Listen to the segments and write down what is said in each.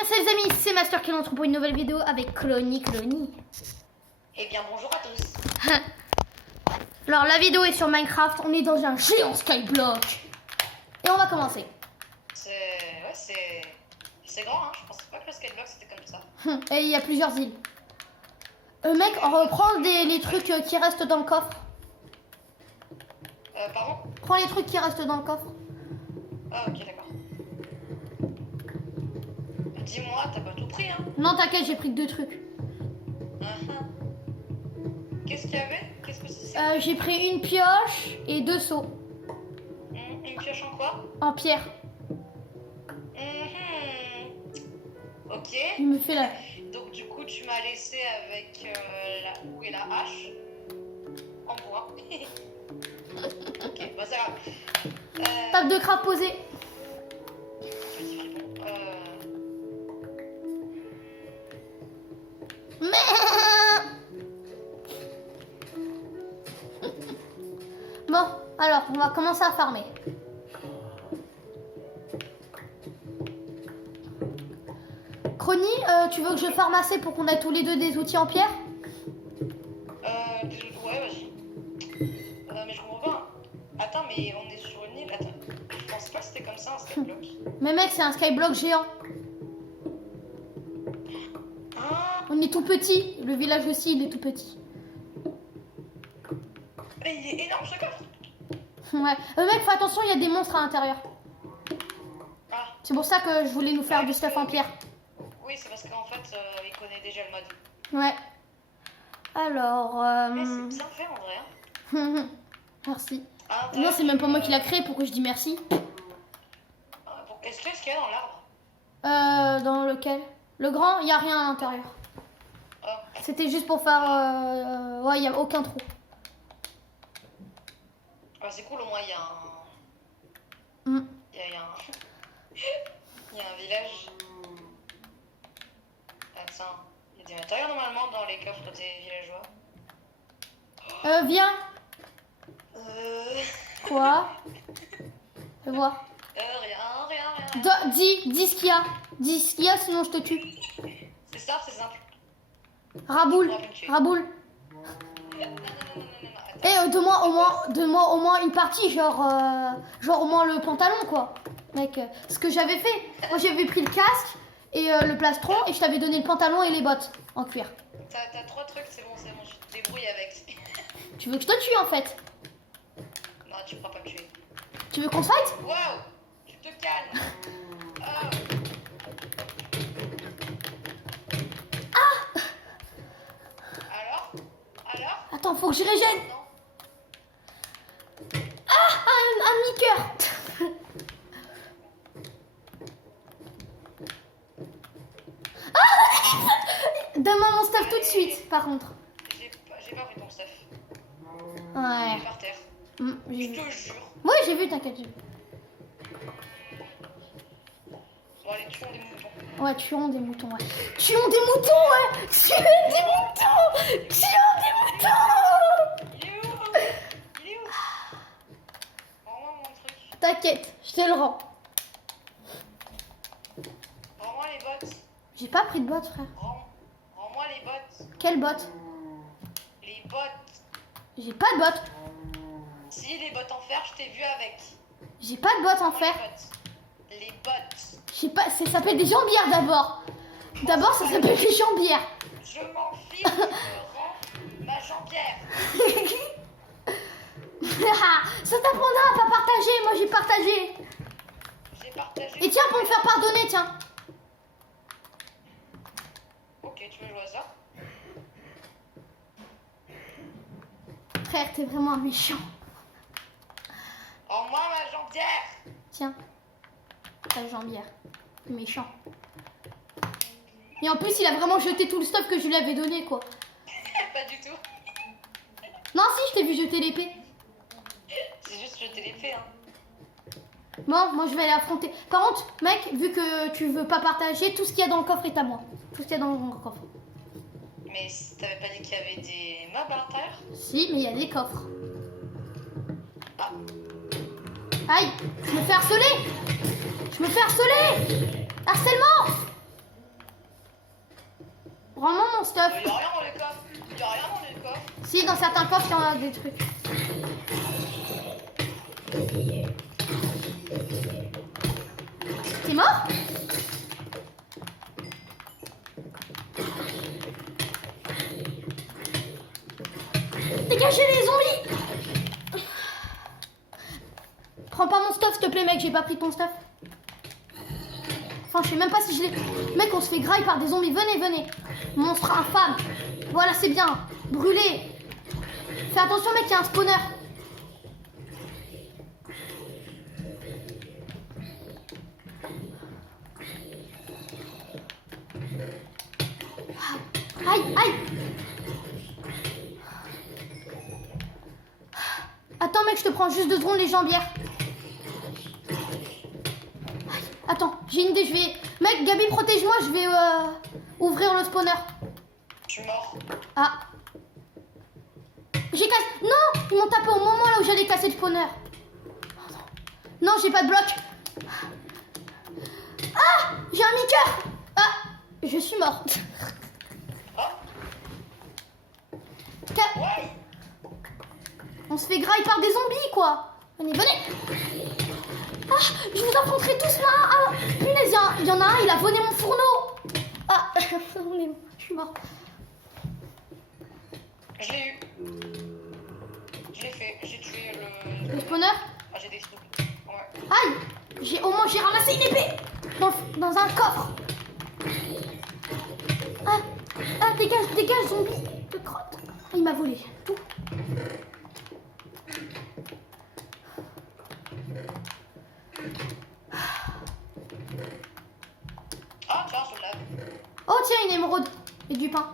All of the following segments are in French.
bien salut les amis, c'est Master qui rentre pour une nouvelle vidéo avec Clony. Eh bien bonjour à tous. Alors la vidéo est sur Minecraft, on est dans un géant skyblock. Et on va commencer. C'est grand, hein. Je pensais pas que le skyblock c'était comme ça. Et il y a plusieurs îles. Mec, on reprend les trucs qui restent dans le coffre. Pardon? Prends les trucs qui restent dans le coffre. Ah ok d'accord. Dis-moi, t'as pas tout pris hein? Non t'inquiète, j'ai pris que 2 trucs. Qu'est-ce qu'il y avait? Qu'est-ce que c'est? J'ai pris une pioche et 2 seaux. Une pioche en quoi? En pierre. Ok. Il me fait la... Donc du coup tu m'as laissé avec la houe et la hache. En bois. Ok, bah c'est grave. Table de crabe posée. Petit fripon. Bon, alors on va commencer à farmer. Crony, tu veux que je farme assez pour qu'on ait tous les deux des outils en pierre? Ouais, vas-y. Mais je comprends pas. Attends, mais on est sur une île. Attends, je pensais pas que c'était comme ça un skyblock. Mais mec, c'est un skyblock géant. Ah, On est tout petit. Le village aussi, il est tout petit. mais il est énorme ce coffre. Ouais. Mec, fais attention, il y a des monstres à l'intérieur. Ah, C'est pour ça que je voulais nous faire du stuff en pierre. oui, c'est parce qu'en fait, il connaît déjà le mode. Ouais. Alors... Mais c'est bien fait en vrai. Hein. Merci. Ah, Non, c'est même pas moi qui l'a créé. Pourquoi je dis merci? Est-ce qu'il y a dans l'arbre? Dans lequel? Le grand, il n'y a rien à l'intérieur. Ah, C'était juste pour faire... Ouais, il n'y a aucun trou. c'est cool, au moins il y a un. Il y a un. Il y a un village. Attends, il y a des matériaux normalement dans les coffres des villageois. Viens. Quoi? Fais voir. Rien. Dis ce qu'il y a. Dis ce qu'il y a, sinon je te tue. C'est simple, c'est simple. Raboule. Raboule. Non. Et donne-moi au moins une partie, genre au moins le pantalon, quoi. Mec, ce que j'avais fait. Moi, j'avais pris le casque et le plastron et je t'avais donné le pantalon et les bottes en cuir. T'as 3 trucs, c'est bon, je te débrouille avec. Tu veux que je te tue, en fait? Non, tu pourras pas me tuer. Tu veux qu'on se fight? Waouh, tu te calmes. Alors Attends, faut que je régène. Non. Un demi-cœur. Donne-moi mon stuff tout de suite, par contre. J'ai pas pris ton stuff. Il Ouais. est par terre. J'ai Je vu. te jure. Ouais, j'ai vu, t'inquiète. J'ai vu. Bon, allez, tuons des moutons. Ouais, tuons des moutons, ouais. Tuons des moutons, ouais. Tuons des moutons. Tuons des moutons. Il est où? Rends-moi mon truc. T'inquiète, je te le rends. Rends-moi les bottes. J'ai pas pris de bottes, frère. Rends-moi les bottes. Quelles bottes? Les bottes. J'ai pas de bottes. Si, les bottes en fer, je t'ai vu avec. J'ai pas de bottes en fer. Les bottes. J'ai pas. Ça s'appelle des jambières d'abord. D'abord, ça s'appelle des jambières. Je m'en fiche, je rends ma jambière. Ça t'apprendra à pas partager. Moi, j'ai partagé. J'ai partagé. Et tiens, pour me faire pardonner, tiens. Ok, tu veux jouer à ça? Frère, t'es vraiment un méchant. Rends-moi ma jambière. Tiens. Ta jambière. Méchant. Et en plus, il a vraiment jeté tout le stuff que je lui avais donné, quoi. Pas du tout. Non, si, je t'ai vu jeter l'épée. C'est juste jeter l'épée, hein. Bon, moi, je vais aller affronter. Par contre, mec, vu que tu veux pas partager, tout ce qu'il y a dans le coffre est à moi. Tout ce qu'il y a dans le coffre. Mais t'avais pas dit qu'il y avait des mobs à l'intérieur? Si, mais il y a des coffres. Ah. Aïe, je me fais harceler. Je me fais harceler. Harcèlement. mon stuff. Il y a rien dans les coffres. Il y a rien dans les coffres. Si, dans certains coffres, il y en a des trucs. T'es mort? Dégagez les zombies! Prends pas mon stuff, s'il te plaît, mec, j'ai pas pris ton stuff. Enfin, je sais même pas si je l'ai... Mec, on se fait graille par des zombies. Venez, venez. Monstre infâme. Voilà, c'est bien. Brûlez. Fais attention, mec, il y a un spawner. Aïe, aïe. Attends, mec, je te prends juste 2 secondes les jambières. Attends, j'ai une idée, je vais... Mec, Gabi, protège-moi, je vais ouvrir le spawner. Je suis mort. Ah. J'ai cassé... Non, ils m'ont tapé au moment là où j'allais casser le spawner. Non, j'ai pas de bloc. Ah, j'ai un mi-cœur. Ah, je suis morte. Ah, Ca- ouais. On se fait graille par des zombies, quoi. Venez, venez. Ah, je vous affronterai tous là. Ah, punaise, il y en a un, il a volé mon fourneau. Ah, je suis mort. Je l'ai eu. Je l'ai fait. J'ai tué le... Le spawner. Ah, j'ai des trucs. Ouais. Aïe, au moins j'ai ramassé une épée dans un coffre. Ah, dégage, zombie de crotte. Ah, il m'a volé tout. Ah, tiens, je l'avais. Oh tiens, une émeraude et du pain.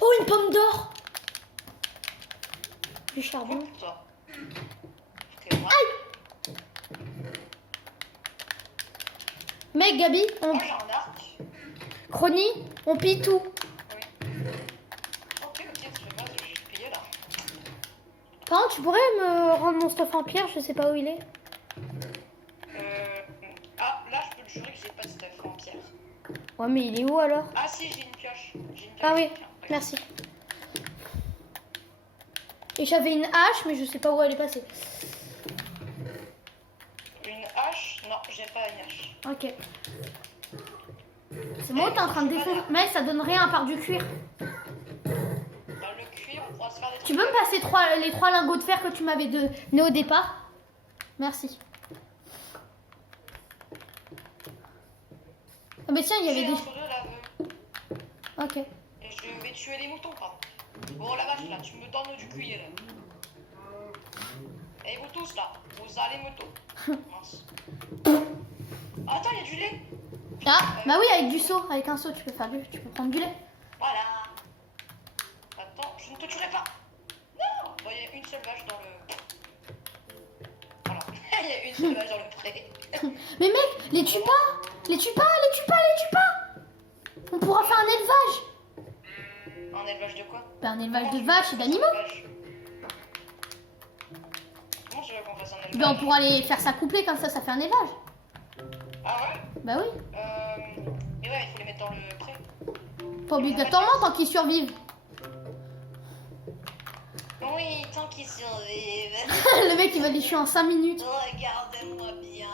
Oh, une pomme d'or. Du charbon. Pour toi. Ok, moi. Aïe. Mec, Gabi, Moi, j'ai un arc. Chrony, on pille tout. Oui. Ok, je sais pas, j'ai payé là. Par contre, tu pourrais me rendre mon stuff en pierre, je sais pas où il est. Ah, là, je peux te jurer que j'ai pas de stuff en pierre. Ouais, mais il est où alors? Ah, si, j'ai une pioche. J'ai une pioche. Ah oui, Tiens, regarde. merci. Et j'avais une hache, mais je sais pas où elle est passée. Une hache? Non, j'ai pas une hache. Ok. C'est bon, t'es en train de défoncer. Mais ça donne rien à part du cuir. Dans le cuir, on pourra se faire des Tu trucs. peux me passer les 3 lingots de fer que tu m'avais donné au départ? Merci. Ah mais tiens, il y avait J'ai des... entre deux là. Ok. Et je vais tuer les moutons, pardon. Bon, la vache, là, tu me donnes du cuir. Et vous tous, là, vous allez me tôt. Mince. Attends, il y a du lait. Ah, bah oui, avec du seau. Avec un seau, tu peux prendre du lait. Voilà. Attends, je ne te tuerai pas. Non. Bon, il y a une seule vache dans le... Voilà. Il y a une seule vache dans le pré. Mais mec, les tue pas. Les tue pas, les tue pas, les tue pas. On pourra faire un élevage. Un élevage de quoi? Bah, un élevage de vaches et d'animaux. Comment tu veux qu'on fasse un Bah, élevage? on pourra les faire s'accoupler comme ça fait un élevage. Ah ouais? Bah oui. Mais ouais, il faut les mettre dans le pré. Pas obligatoirement tant qu'ils survivent. Oui, tant qu'ils survivent. Le mec il va les tuer en 5 minutes. Regardez-moi bien.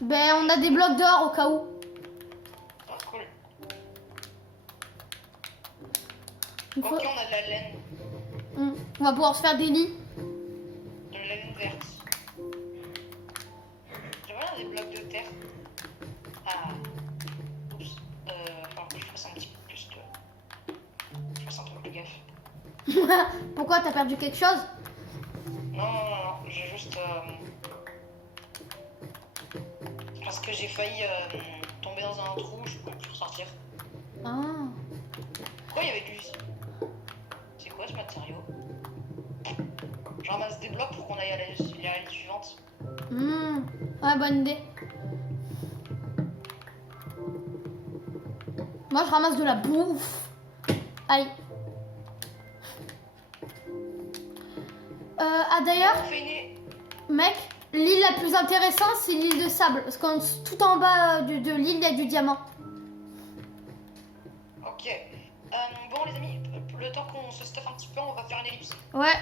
Ben on a des blocs d'or au cas où. Oh, cool. Il faut- Ok, on a de la laine. On va pouvoir se faire des lits. De la laine verte. J'aimerais bien des blocs de terre. Ah. Oups. Faut que je fasse un petit peu plus de... Je fasse un peu plus gaffe. Pourquoi t'as perdu quelque chose? Non. J'ai juste... Parce que j'ai failli tomber dans un trou, je peux plus ressortir. Ah. Pourquoi il y avait du... C'est quoi ce matériau? Je ramasse des blocs pour qu'on aille à la ligne suivante. Ouais, bonne idée. Moi je ramasse de la bouffe. Aïe. Ah d'ailleurs, On fait mec, l'île la plus intéressante, c'est l'île de sable. Parce que tout en bas de l'île, il y a du diamant. Ok. Bon, les amis, le temps qu'on se stuff un petit peu, on va faire une ellipse. Ouais.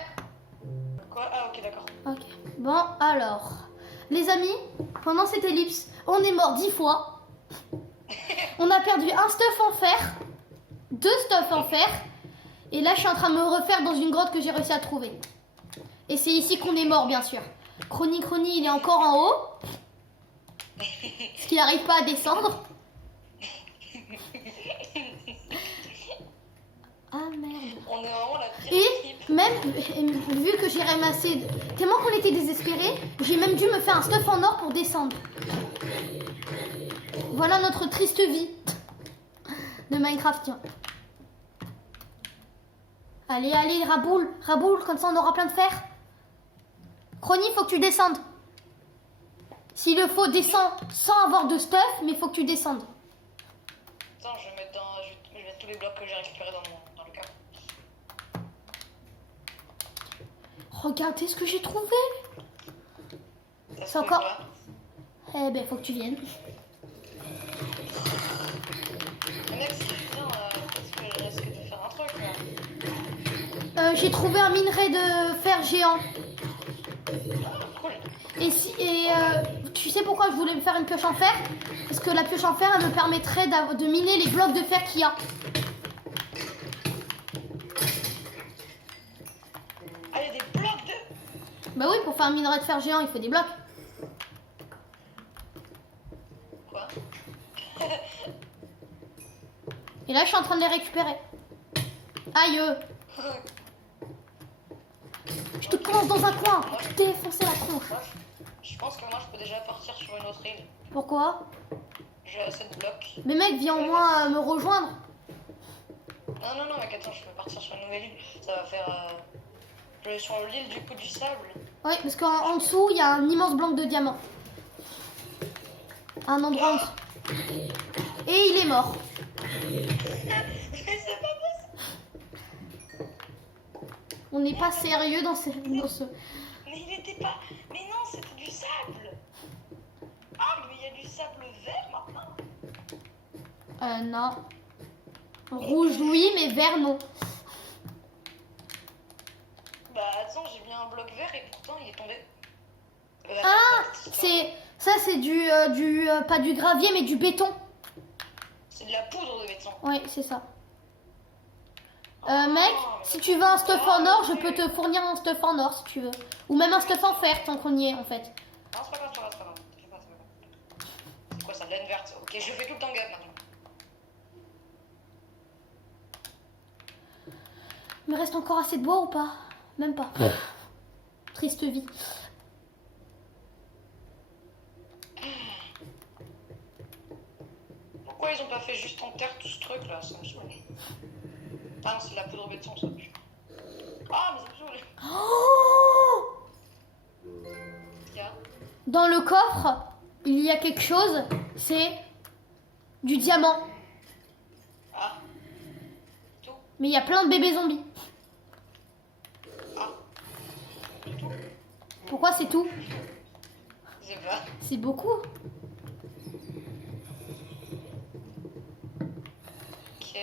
Quoi? Ah, ok, d'accord. Ok. Bon, alors. Les amis, pendant cette ellipse, on est mort 10 fois. On a perdu un stuff en fer. 2 stuff en fer. Et là, je suis en train de me refaire dans une grotte que j'ai réussi à trouver. Et c'est ici qu'on est mort, bien sûr. Crony, il est encore en haut. Parce qu'il n'arrive pas à descendre. Ah merde. On est vraiment la pire Et équipe. même, vu que j'ai ramassé... Tellement qu'on était désespérés, j'ai même dû me faire un stuff en or pour descendre. Voilà notre triste vie de Minecraft, tiens. Allez, raboule, comme ça on aura plein de fer. Crony, faut que tu descendes. S'il le faut, descends sans avoir de stuff, mais faut que tu descendes. Attends, je vais mettre tous les blocs que j'ai récupérés dans le cas. Regardez ce que j'ai trouvé. Ça se C'est trouve encore... là. Eh ben, faut que tu viennes. Mais mec, c'est bien, parce que je risque de faire un truc, là. J'ai trouvé un minerai de fer géant. Cool. Et tu sais pourquoi je voulais me faire une pioche en fer? Parce que la pioche en fer, elle me permettrait de miner les blocs de fer qu'il y a. Ah, il y a des blocs de... Bah oui, pour faire un minerai de fer géant, il faut des blocs. Quoi? Et là, je suis en train de les récupérer. Aïe. Je te plonge dans un coin pour te défoncer la tronche. Moi, je pense que moi, je peux déjà partir sur une autre île. Pourquoi? J'ai assez de blocs. Mais mec, viens au moins me rejoindre. Non, mec, attends, je peux partir sur une nouvelle île. Ça va faire... Je vais sur l'île du coup du sable. Oui, parce qu'en dessous, il y a un immense bloc de diamants. Un endroit en dessous. Et il est mort. Mais c'est pas possible. On n'est pas sérieux dans ce... Mais il était pas... Mais non, c'était du sable. Ah, mais il y a du sable vert maintenant. Non. Rouge, oui, mais vert, non. Bah attends, j'ai mis un bloc vert et pourtant il est tombé. Ah, c'est... Ça, c'est pas du gravier, mais du béton. C'est de la poudre de béton. Oui, c'est ça. Mec, si tu veux un stuff en or, je peux te fournir un stuff en or, si tu veux. Ou même un stuff en fer, tant qu'on y est, en fait. Non, c'est pas grave, c'est pas grave. C'est quoi ça, de laine verte? Ok, je fais tout le temps gaffe maintenant. Il me reste encore assez de bois ou pas? Même pas. Ouais. Triste vie. Pourquoi ils ont pas fait juste en terre tout ce truc là? Ça me saoule. Ah non, c'est de la poudre béton ça. Ah, mais ça me saoule. Oh! Tiens. Dans le coffre, il y a quelque chose, c'est du diamant. Ah. Tout. Mais il y a plein de bébés zombies. Ah. Tout. Pourquoi c'est tout? Je sais pas. C'est beaucoup. Ok.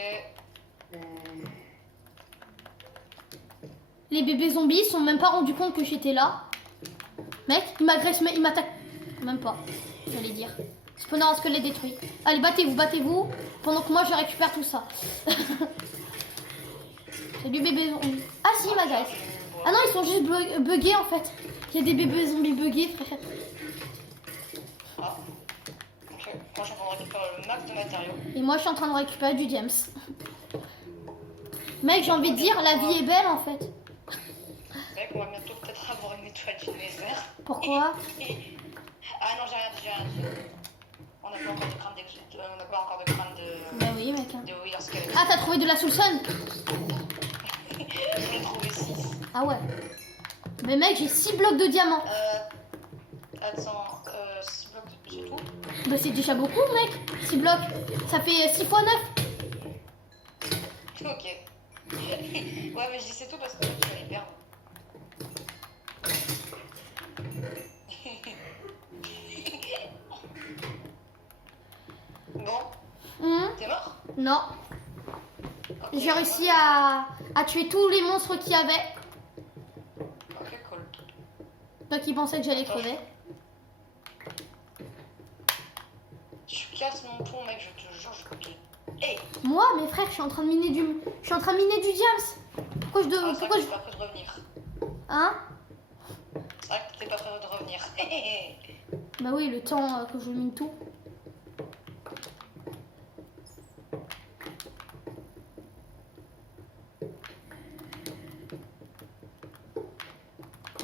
Les bébés zombies ils sont même pas rendus compte que j'étais là. Mec, il m'agresse, il m'attaque. Même pas, j'allais dire. Spawner un squelette détruit. Allez, battez-vous, pendant que moi je récupère tout ça. Salut bébé zombie. Ah si, il m'agresse. Ah non, ils sont juste buggés en fait. Il y a des bébés zombies buggés, frère. Ah. Ok. Moi je suis en train de récupérer le max de matériaux. Et moi je suis en train de récupérer du James. Mec, j'ai envie de dire, la vie est belle en fait. C'est vrai qu'on va bientôt peut-être avoir une étoile du Nether. Pourquoi? Ah non, j'ai rien dit. On n'a pas encore de crâne on n'a pas encore de crâne de... Bah oui, mec. de Wither Skeleton. Ah, t'as trouvé de la soulson? Je l'ai trouvé 6. Ah ouais. Mais mec, j'ai 6 blocs de diamants. Attends, 6 blocs, c'est tout? Bah c'est déjà beaucoup, mec. 6 blocs. Ça fait 6 fois 9. Ok. Ouais, mais je dis c'est tout parce que tu vas les perdre. T'es mort? Non. Ok, J'ai réussi à tuer tous les monstres qu'il y avait. Ok, cool. Toi qui pensais que j'allais crever. Tu casses mon pont, mec, je te jure, je peux te... Hey! Moi, mes frères, je suis en train de miner du diams. Pourquoi je Ah, dois... c'est Pourquoi vrai je... que t'es pas prêt de revenir. Hein? C'est vrai que t'es pas prêt de revenir. Bah oui, le temps que je mine tout.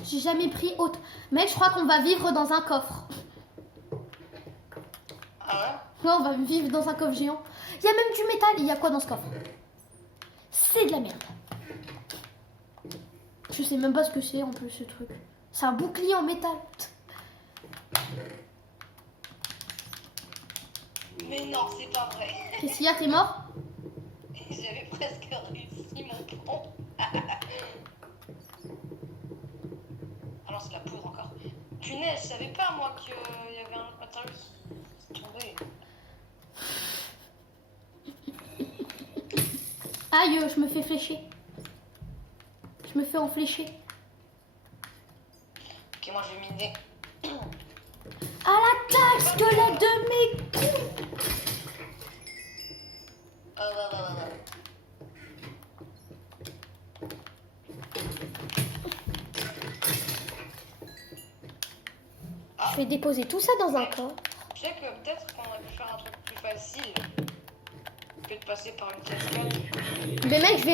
J'ai jamais pris autre. Mec, je crois qu'on va vivre dans un coffre. Ah Ouais, on va vivre dans un coffre géant. Il y a même du métal. Il y a quoi dans ce coffre? C'est de la merde. Je sais même pas ce que c'est en plus ce truc. C'est un bouclier en métal. ouais? Mais non, c'est pas vrai. Qu'est-ce qu'il y a? T'es mort? J'avais presque réussi mon pont. Ah non, c'est de la poudre encore. Punaise, je savais pas moi qu'il y avait un autre matériau qui tombait. Aïe, je me fais flécher. Je me fais enflécher. Ok, moi je vais miner. À l'attaque, squelette de mes coups! Je vais déposer tout ça dans un corps. Tu sais que peut-être qu'on aurait pu faire un truc plus facile que de passer par une cascade. Mais mec, je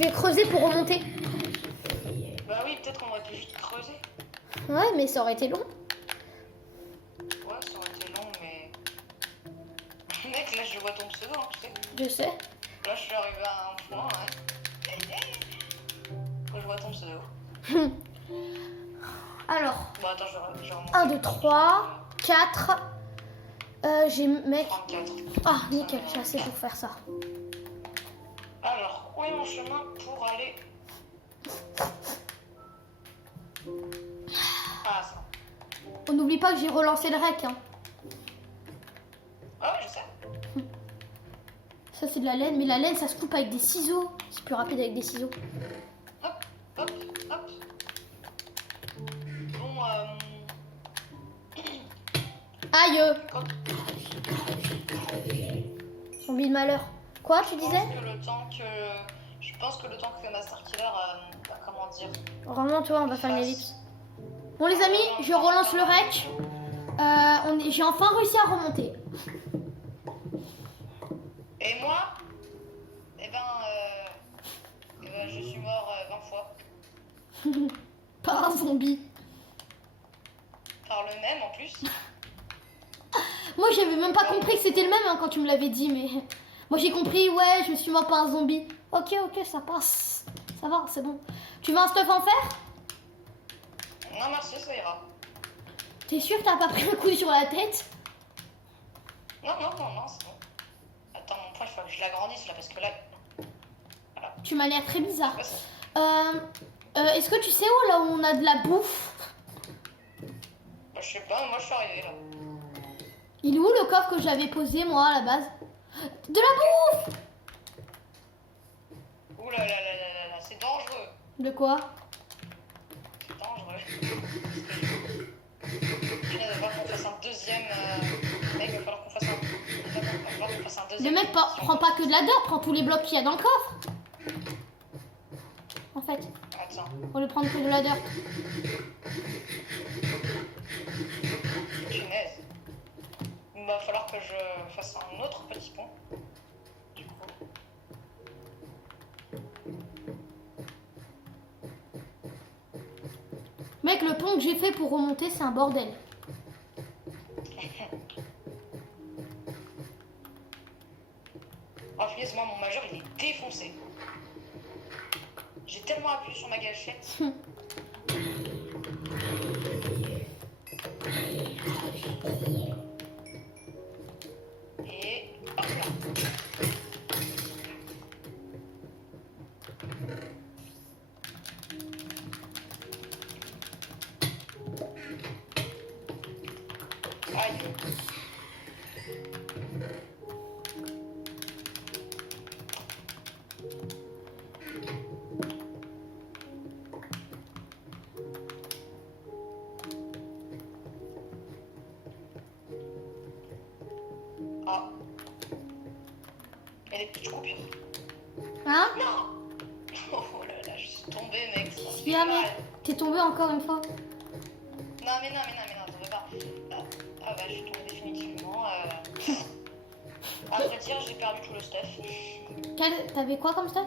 vais creuser pour remonter. Bah oui, peut-être qu'on aurait pu juste creuser. Ouais, mais ça aurait été long. Ouais, ça aurait été long, mais... Mec, là je vois ton pseudo, hein, tu sais. Je sais. Là je suis arrivé à un point, hein. Quand je vois ton pseudo. Alors, Bon, attends, je remonte. 1, 2, 3, 4. J'ai, mec. 34. Ah, nickel, j'ai assez pour faire ça. Alors, où est mon chemin pour aller... Ah, ça. On n'oublie pas que j'ai relancé le rec. Hein. Ah ouais, je sais. Ça, c'est de la laine. Mais la laine, ça se coupe avec des ciseaux. C'est plus rapide avec des ciseaux. Hop, hop, hop. Bon, Aïe! quand... Zombie de malheur. Quoi, tu disais? Je pense que le temps que Master Killer, comment dire... Vraiment, toi, on va faire une ellipse. Bon, les amis, je relance le rec. J'ai enfin réussi à remonter. Et moi, eh ben, je suis mort 20 fois. Par un zombie. Par le même, en plus. Moi, j'avais même pas compris que c'était le même hein, quand tu me l'avais dit, mais... Moi, j'ai compris, ouais, je me suis mort par un zombie. Ok, ça passe. Ça va, c'est bon. Tu veux un stuff en fer? Non, merci, ça ira. T'es sûr que t'as pas pris un coup sur la tête? Non, c'est bon. Attends, mon point, il faut que je l'agrandisse, là, parce que là... Voilà. Tu m'as l'air très bizarre. Ouais, c'est- Est-ce que tu sais où, là où on a de la bouffe? Bah, je sais pas, moi, je suis arrivé, là. Il est où le coffre que j'avais posé, moi, à la base? De la bouffe! Ouh là là là là là, c'est dangereux. De quoi? C'est dangereux. Il va falloir qu'on fasse un deuxième... Mec, il va falloir qu'on fasse un... Il va falloir qu'on fasse un Le deuxième... mec prend pas que de la dirt, prend tous les blocs qu'il y a dans le coffre. En fait, Attends. on ne prend que de la dirt. Punaise. Il va falloir que je fasse un autre petit pont. Du coup. Mec, le pont que j'ai fait pour remonter, c'est un bordel. Oh punaise, moi mon majeur il est défoncé. J'ai tellement appuyé sur ma gâchette. Et hop là. Aïe. Je coupe. Hein? Non. Oh là là, je suis tombée, mec. Ça Si fait jamais mal. t'es tombé encore une fois. Non, mais non, t'en veux pas. Ah bah, je suis tombée définitivement. À vrai dire, j'ai perdu tout le stuff. T'avais quoi comme stuff?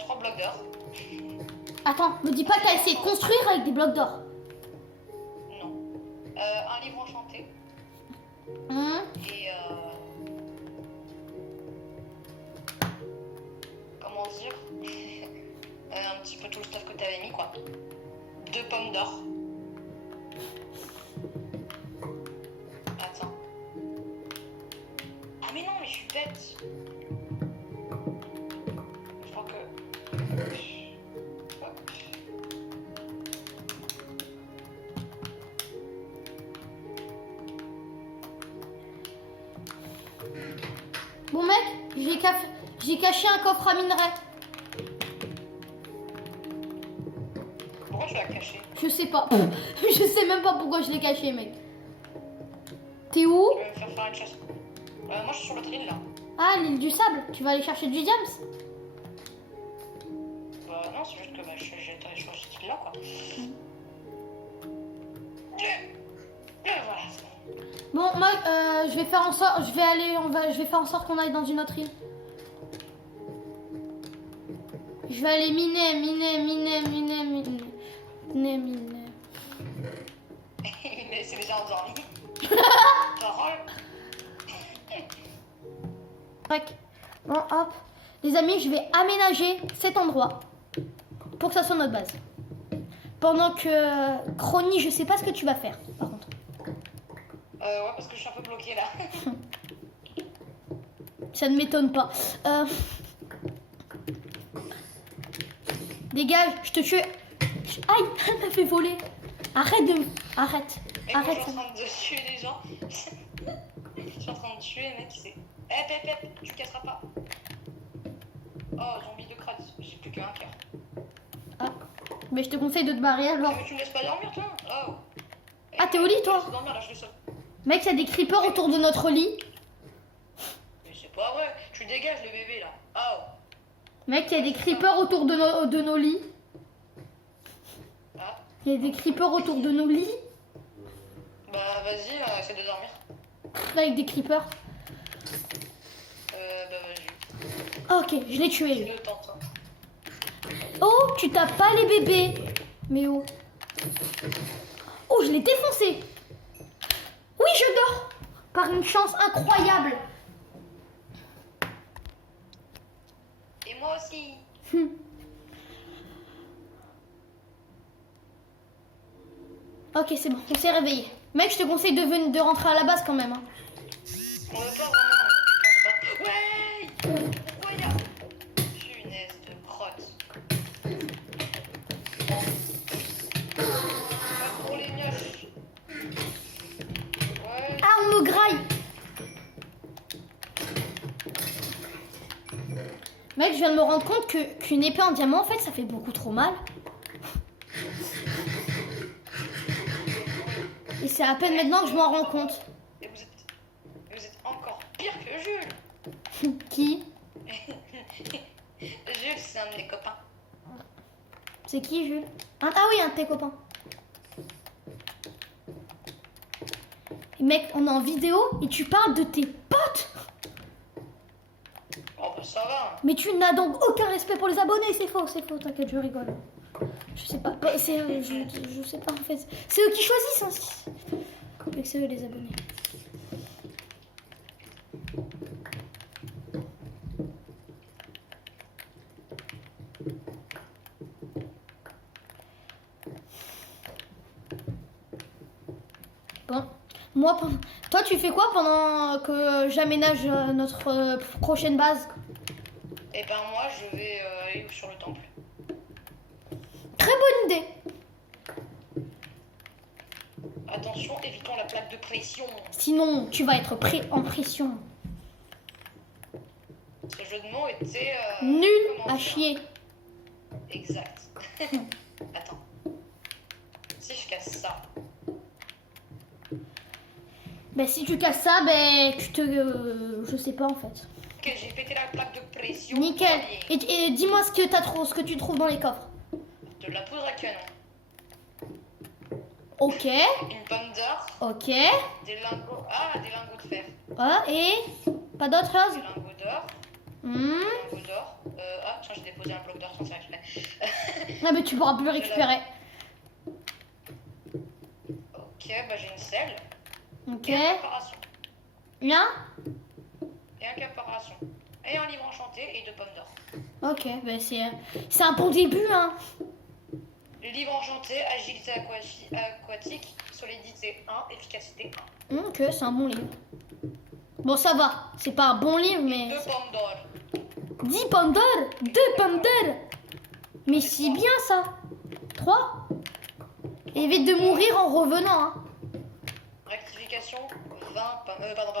3 blocs d'or. Attends, me dis pas que t'as essayé de construire avec des blocs d'or. Non. Un livre enchanté. Et comment dire un petit peu tout le stuff que t'avais mis, quoi. 2 pommes d'or. Attends. Ah mais non, mais je suis bête. Je crois que... Hop. Bon mec, j'ai caché un coffre à minerai. Pourquoi tu l'as caché? Je sais pas. Je sais même pas pourquoi je l'ai caché, mec. T'es où? Tu veux me faire faire une chasse? Moi je suis sur l'autre île là. Ah, l'île du sable. Tu vas aller chercher du diams? Bah non, c'est juste que bah, j'ai sur cette île là, quoi. Voilà. Bon, moi, je vais faire en sorte, je vais faire en sorte qu'on aille dans une autre île. Je vais aller miner. Mais c'est déjà endormi. Parole. Tac. Bon, hop. Les amis, je vais aménager cet endroit pour que ça soit notre base. Pendant que Crony, je sais pas ce que tu vas faire, par contre. Ouais, parce que je suis un peu bloquée là. Ça ne m'étonne pas. Dégage, je te tue. Aïe, elle m'a fait voler. Arrête de... Arrête. Et moi, Arrête. je suis en train de tuer des gens. Je suis en train de tuer un mec qui s'est... Hep, tu casseras pas. Oh, zombie de crâne, j'ai plus qu'un cœur. Ah. Mais je te conseille de te barrer alors. Mais tu me laisses pas dormir, toi? Oh. Ah, t'es au lit, toi? Je laisse dormir, là, je le saute. Mec, il y a des creepers autour de notre lit. Mais c'est pas vrai, tu dégages les bébés là. Oh. Mec, il y a des creepers autour de nos lits. Ah. Il y a des creepers autour de nos lits. Bah vas-y, essaie de dormir. Avec des creepers. Bah vas-y. Ok, je l'ai tué. C'est le temps, toi. Oh, tu tapes pas les bébés. Mais oh. Oh, je l'ai défoncé. Oui, je dors. Par une chance incroyable. Et moi aussi. Ok, c'est bon, on s'est réveillé. Mec, je te conseille de rentrer à la base quand même. Hein. On veut pas vraiment, je pense pas. Ouais. Ouais, y'a... Punaise de crotte. Pas pour les mioches. Ouais. Ah, on me graille. Mec, je viens de me rendre compte qu'une épée en diamant, en fait, ça fait beaucoup trop mal. Et c'est à peine maintenant que je m'en rends compte. Et vous êtes encore pire que Jules. Qui? Jules, c'est un de mes copains. C'est qui, Jules? Ah oui, un de tes copains. Et mec, on est en vidéo et tu parles de tes potes. Oh bah ça va. Mais tu n'as donc aucun respect pour les abonnés, c'est faux, t'inquiète, je rigole. Je sais pas, je sais pas en fait. C'est eux qui choisissent, hein. Mais que c'est eux les abonnés. Bon, moi, toi tu fais quoi pendant que j'aménage notre prochaine base? Et ben moi je vais aller sur le temple. Très bonne idée. Attention, évitons la plaque de pression. Sinon, tu vas être en pression. Ce jeu de mots était... Nul comment à dire chier. Exact. Attends. Si je casse ça. Ben si tu casses ça, ben tu te... je sais pas en fait. Ok, j'ai pété la plaque de pression. Nickel. Tout va bien. Et dis-moi ce que tu trouves dans les coffres. De la poudre à canon. Ok. Une pomme d'or. Ok. Des lingots. Ah, des lingots de fer. Ah, et pas d'autre Des chose? lingots d'or. Hmm. Des lingots d'or. Ah, tiens, j'ai déposé un bloc d'or sans faire exprès. Ah, mais tu pourras plus le récupérer. Ok, bah j'ai une selle. Ok. Et un caparation. Bien. Et un caparation. Et un livre enchanté et 2 pommes d'or. Ok, ben c'est un bon début, hein. Le livre enchanté, agilité aquatique, solidité 1, efficacité 1. Ok, c'est un bon livre. Bon, ça va. C'est pas un bon livre, mais... 2 pommes d'or. 10 pommes d'or. 2 pommes d'or. Mais c'est bien, ça. 3. Évite de mourir en revenant, hein. Rectification 20 pommes. Pardon.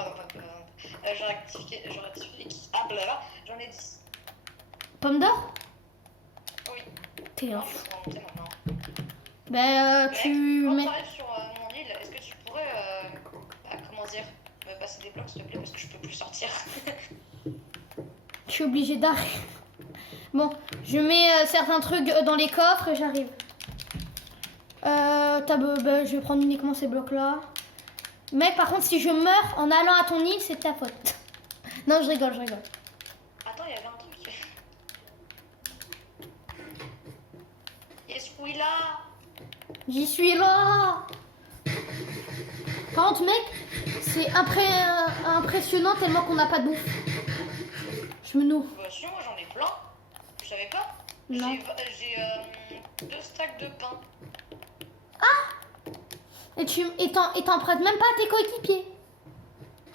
J'ai rectifié. Ah, blablabla, j'en ai 10. Pommes d'or? Oui. T'es un Non, fou. je peux remonter maintenant. Ben, Mec, tu quand mets... t'arrives sur mon île, est-ce que tu pourrais, comment dire, me passer des blocs s'il te plaît parce que je peux plus sortir. Je suis obligée d'arrêter. Bon, je mets certains trucs dans les coffres et j'arrive. Ben, je vais prendre uniquement ces blocs-là. Mec, par contre, si je meurs en allant à ton île, c'est de ta faute. Non, je rigole. Attends, il y avait un truc. Yes, oui là. J'y suis là. Par contre, mec, c'est impressionnant tellement qu'on n'a pas de bouffe. Je me noue. Bah si, moi j'en ai plein. Je savais pas. Non. J'ai 2 stacks de pain. Et t'en prêtes même pas à tes coéquipiers.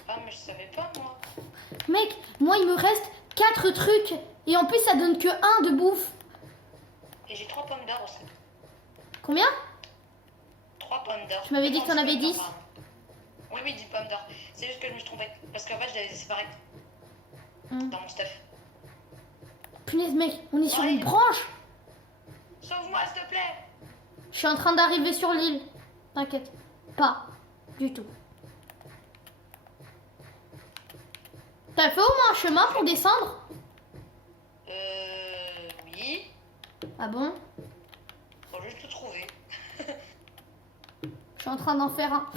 Ah mais je savais pas moi. Mec, moi, il me reste 4 trucs. Et en plus, ça donne que 1 de bouffe. Et j'ai 3 pommes d'or aussi. Combien? 3 pommes d'or. Tu m'avais dit que t'en avais 10. Oui, 10 pommes d'or. C'est juste que je me suis trompée. Parce qu'en fait, je l'avais séparé dans mon stuff. Punaise, mec, on est sur Ouais. une branche. Sauve-moi, s'il te plaît. Je suis en train d'arriver sur l'île. T'inquiète. Pas du tout. T'as fait au moins un chemin pour descendre? Oui. Ah bon? Faut juste le trouver. Je suis en train d'en faire un.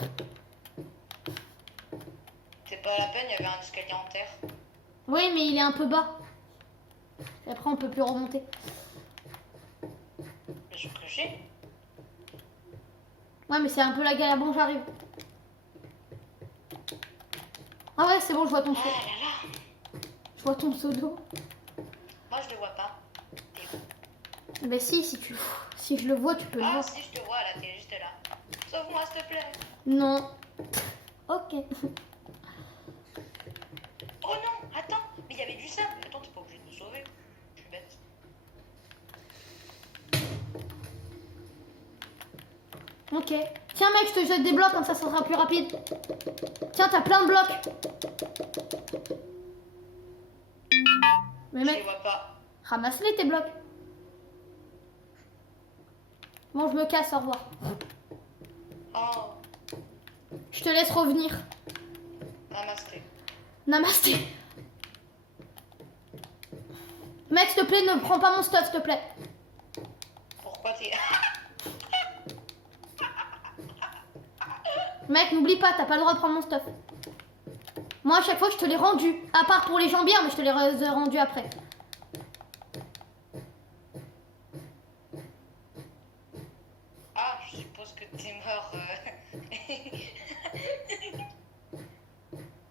C'est pas la peine, il y avait un escalier en terre. Oui, mais il est un peu bas. Et après, on peut plus remonter. Bien sûr que j'ai. Ouais, mais c'est un peu la galère. Bon, j'arrive. Ah ouais, c'est bon, je vois ton Ah seau. là là. Je vois ton seau d'eau. Moi, je le vois pas. T'es où? Bah si je le vois, tu peux le Ah voir. si, je te vois là, t'es juste là. Sauve-moi, s'il te plaît. Non. Ok. Oh non, attends, mais il y avait du sable. Attends, t'es pas obligé de me sauver. Je suis bête. Ok. Tiens mec, je te jette des blocs, comme ça sera plus rapide. Tiens, t'as plein de blocs. Mais Je les mec, vois pas. ramasse-les tes blocs. Bon, je me casse, au revoir. Oh, Je te laisse revenir. namasté. Namasté. Mec, s'il te plaît, ne prends pas mon stuff, s'il te plaît. Pourquoi t'es... Mec, n'oublie pas, t'as pas le droit de prendre mon stuff. Moi, à chaque fois, je te l'ai rendu. À part pour les jambières, mais je te l'ai rendu après. Ah, je suppose que t'es mort.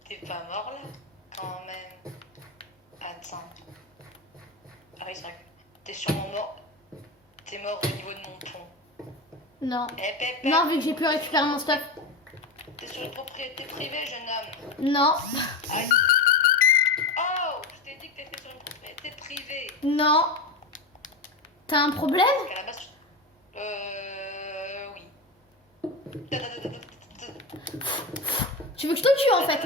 T'es pas mort là, quand même. Attends. Ah oui, c'est vrai que t'es sûrement mort. T'es mort au niveau de mon pont. Non. Eh, Non, vu que j'ai pu récupérer mon stuff. T'es sur une propriété privée, jeune homme. Non. Aïe. Oh, je t'ai dit que t'étais sur une propriété privée. Non. T'as un problème? Parce qu'à la base, oui. Tu veux que je te tue en fait?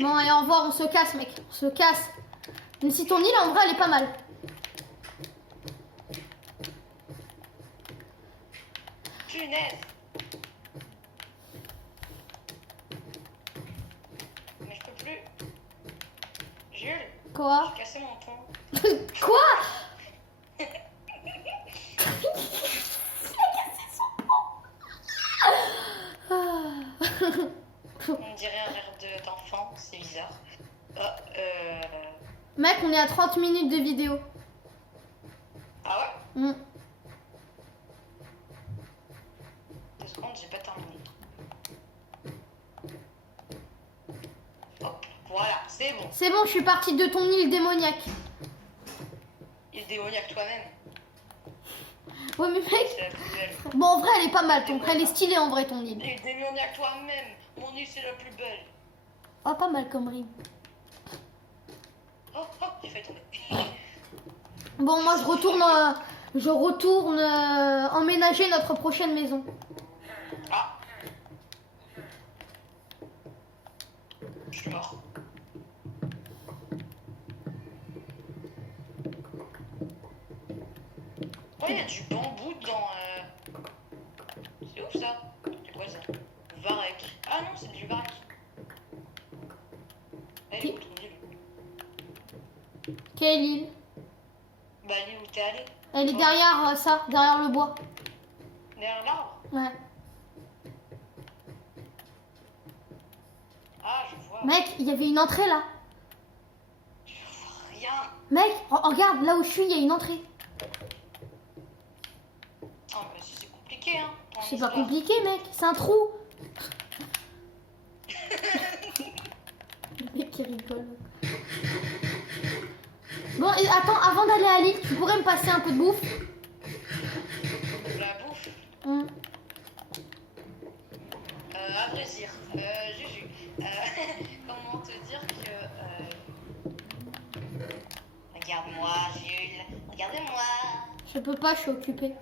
Bon, allez, au revoir, on se casse, mec. On se casse. Même si ton île, en vrai, elle est pas mal. Punaise. Jules, Quoi? j'ai cassé mon pont. Quoi? On dirait un rire d'enfant, c'est bizarre. Ah, Mec, on est à 30 minutes de vidéo. Ah ouais? Mm. 2 secondes, j'ai pas terminé. Hop, voilà, c'est bon. C'est bon, je suis partie de ton île démoniaque. Il est démoniaque toi-même. Ouais, mais mec, C'est la plus belle. bon, en vrai, elle est pas mal. Elle est stylée en vrai, ton île. Il est démoniaque toi-même. Mon île, c'est la plus belle. Oh, pas mal comme rime. Oh, j'ai failli tomber. Bon, moi, je retourne emménager notre prochaine maison. Ah. Je suis mort. Oh, il y a du bambou dans... C'est ouf ça. C'est quoi ça? Varech. Ah non, c'est du varech. Elle est où ton île? Quelle île? Bah l'île où t'es allé? Elle est derrière ça, derrière le bois. Derrière l'arbre? Ouais. Ah, je vois. Mec, il y avait une entrée là. Je vois rien. Mec, regarde, là où je suis, il y a une entrée. Oh, mais c'est compliqué, hein. ton C'est pas histoire. compliqué, mec, c'est un trou. Le mec qui rigole. Bon, et attends, avant d'aller à l'île, tu pourrais me passer un peu de bouffe? La bouffe. Hmm. À vrai dire, Juju, comment te dire que... Regarde-moi, Jules, regardez-moi. Je peux pas, je suis occupée.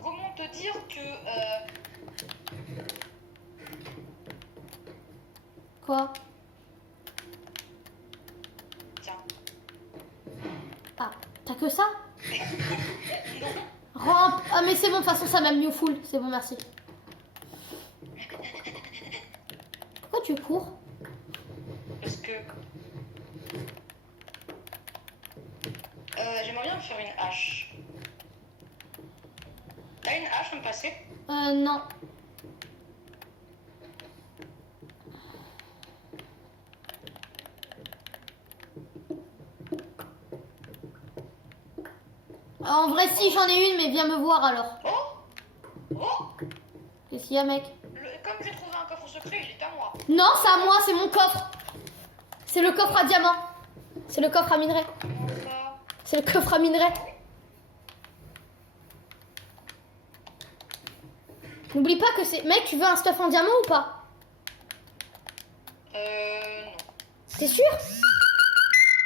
Comment te dire que... Quoi? Tiens, Ah, t'as que ça? Rampe. Ah, mais c'est bon, de toute façon, ça m'a mis au full. C'est bon, merci. Pourquoi tu cours? parce que... j'aimerais bien me faire une hache. T'as une hache à me passer? Non. En vrai, si, j'en ai une, mais viens me voir alors. Oh. Oh. Qu'est-ce qu'il y a, mec? Comme j'ai trouvé un coffre secret, il est à moi. Non, c'est à moi, c'est mon coffre. C'est le coffre à diamant. C'est le coffre à minerai. Comment ça? C'est le coffre à minerai. N'oublie pas que c'est... Mec, tu veux un stuff en diamant ou pas? Non. T'es sûr?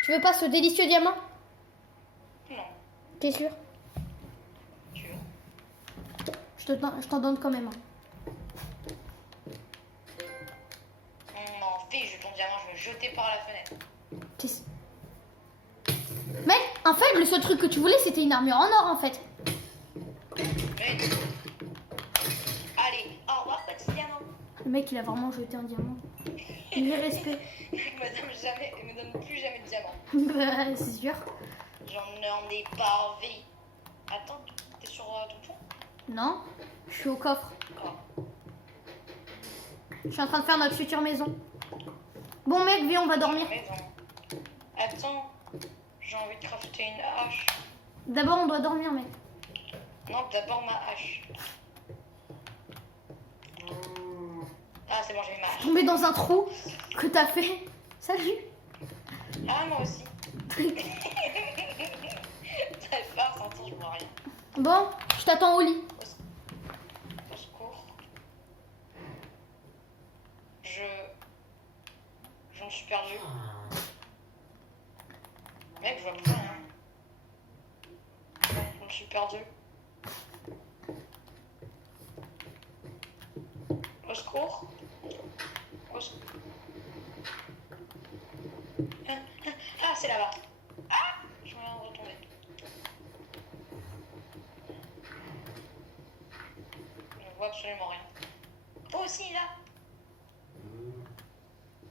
Tu veux pas ce délicieux diamant? Non. T'es sûr? Tu veux? Je t'en donne quand même un. On m'en fiche de ton diamant, je vais le jeter par la fenêtre. Mec, en fait, le seul truc que tu voulais, c'était une armure en or, en fait. Mais... Allez, au revoir petit diamant. Le mec, il a vraiment jeté un diamant. Irrespect. Madame jamais, me donne plus jamais de diamant. Bah, c'est sûr. J'en ai pas envie. Attends, t'es sur ton pont? Non, je suis au coffre. Oh. Je suis en train de faire notre future maison. Bon, mec, viens, on va dormir. Maison. Attends, j'ai envie de crafter une hache. D'abord, on doit dormir, mec. Non, d'abord ma hache. Ah, c'est bon, j'ai mis ma hache. Tomber dans un trou que t'as fait. Salut. Ah, moi aussi. T'as peur, s'entend, je vois rien. Bon, je t'attends au lit. Au secours. Je me suis perdue. Mec, je vois plus rien. Je me suis perdue. Au secours. Au secours. Ah, c'est là-bas. Ah, je viens de retomber. Je vois absolument rien. Toi aussi, là.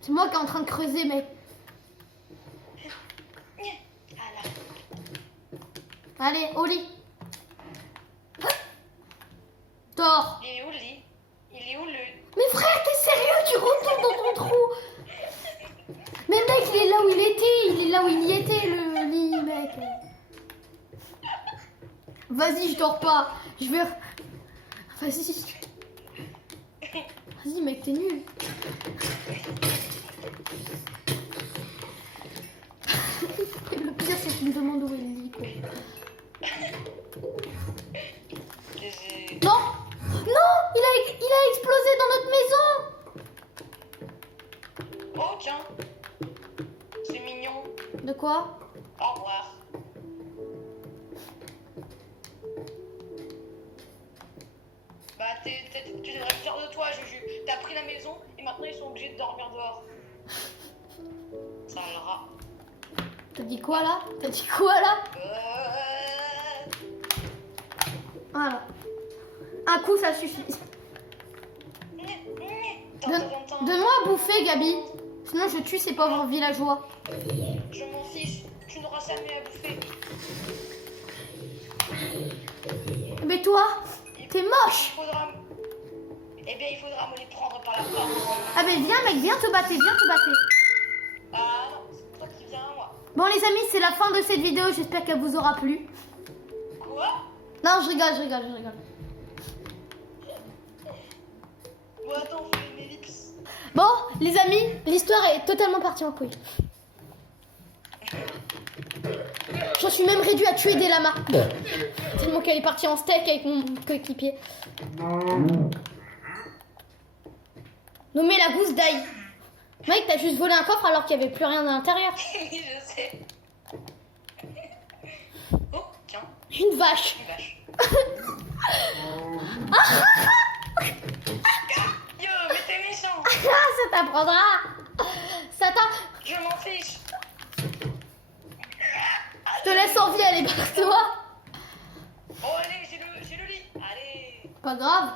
C'est moi qui est en train de creuser, mec. Ah là. Allez, au lit. Dors. Il est où le lit? Il est où le... Mais frère, t'es sérieux? Tu retournes dans ton trou. Mais mec, il est là où il était. Il est là où il y était, le lit, mec. Vas-y, je dors pas. Je vais... Vas-y. Vas-y, mec, t'es nul. Et le pire, c'est qu'il me demande où est le lit, quoi. Non! Non! Il a explosé dans notre maison! Oh, tiens. C'est mignon. De quoi? Au revoir. Bah, tu devrais être fier de toi, Juju. T'as pris la maison et maintenant ils sont obligés de dormir dehors. Ça le rat. T'as dit quoi là? T'as dit quoi là? Voilà. Un coup, ça suffit. Donne-moi à bouffer, Gabi. Sinon, je tue ces pauvres villageois. Je m'en fiche. Tu n'auras jamais à bouffer. Mais toi, t'es moche. Eh bien, il faudra me les prendre par la porte. Ah mais viens, mec, viens te battre, viens te battre. Ah non, c'est toi qui viens, moi. Bon les amis, c'est la fin de cette vidéo. J'espère qu'elle vous aura plu. Quoi? Non, je rigole. Bon, attends, on fait une ellipse. Bon, les amis, l'histoire est totalement partie en couille. J'en suis même réduit à tuer des lamas. Tellement qu'elle est partie en steak avec mon coéquipier. Nommé la gousse d'ail. Mec, t'as juste volé un coffre alors qu'il n'y avait plus rien à l'intérieur. Oui, je sais. Oh, tiens, Une vache. une vache. Yo, mais t'es méchant. Ah, ça t'apprendra. Ça t'en... Je m'en fiche. Je te laisse en vie, allez, barre-toi. Oh, allez, j'ai le lit. Allez. Pas grave.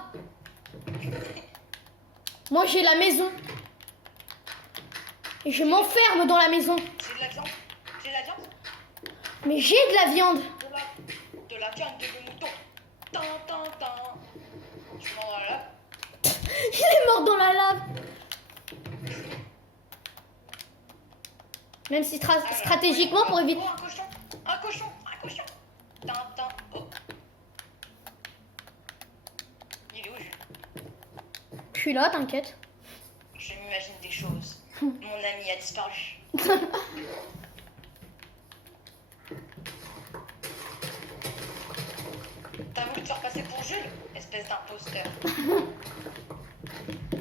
Moi, j'ai la maison. Et je m'enferme dans la maison. J'ai de la viande. J'ai de la viande. Mais j'ai de la viande. De la viande de mouton. Tan, tan, tan. Je m'en vais là. Il est mort dans la lave. Même si stratégiquement, pour éviter... Oh, un cochon. Tan, tan. Oh. Il est où, Jules? Je suis là, t'inquiète. Je m'imagine des choses. Mon ami a disparu. T'as voulu te faire passer pour Jules, espèce d'imposteur.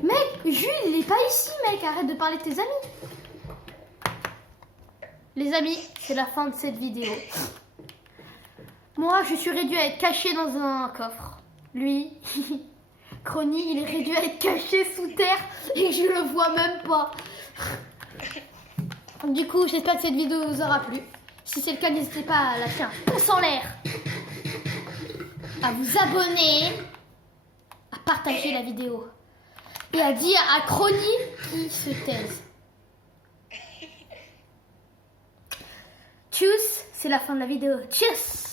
Mec, Jules, il est pas ici, mec. Arrête de parler de tes amis. Les amis, c'est la fin de cette vidéo. Moi, je suis réduit à être caché dans un coffre. Lui, Crony, il est réduit à être caché sous terre et je le vois même pas. Du coup, j'espère que cette vidéo vous aura plu. Si c'est le cas, n'hésitez pas à lâcher un pouce en l'air, à vous abonner, à partager la vidéo et à dire à Crony qu'il se taise. Tchuss, c'est la fin de la vidéo. Tchuss.